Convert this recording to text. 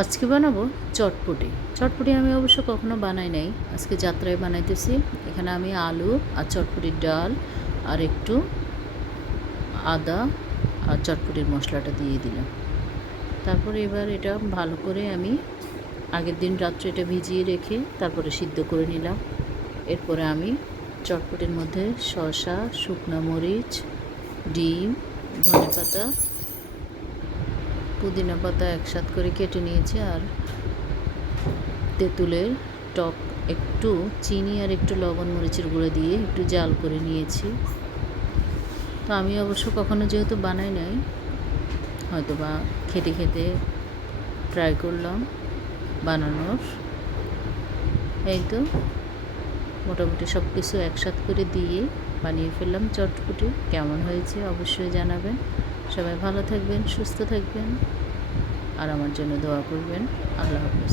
আজকে বানাবো চটপটি। চটপটি আমি অবশ্য কখনো বানাই নাই, আজকে যাত্রায় বানাইতেছি। এখানে আমি আলু আর চটপটির ডাল আর একটু আদা আর চটপটির মশলাটা দিয়ে দিলাম। তারপরে এবার এটা ভালো করে আমি আগের দিন রাত্রে এটা ভিজিয়ে রেখে তারপরে সিদ্ধ করে নিলাম। এরপরে আমি চটপটির মধ্যে শসা, শুকনো মরিচ, ডিম, ধনেপাতা, পুদিনা পাতা একসাথে করে কেটে নিয়েছি আর তেঁতুলের টক একটু চিনি আর একটু লবণ মরিচের গুঁড়ো দিয়ে একটু জাল করে নিয়েছি। তো আমি অবশ্য কখনো যেহেতু বানাই নাই, হয়তো বা খেতে খেতে ট্রাই করলাম বানানোর। এই তো মোটামুটি সব কিছু একসাথে করে দিয়ে বানিয়ে ফেললাম চটপটি। কেমন হয়েছে অবশ্যই জানাবেন। সবাই ভালো থাকবেন, সুস্থ থাকবেন আর আমার জন্য দোয়া করবেন। আল্লাহ হাফেজ।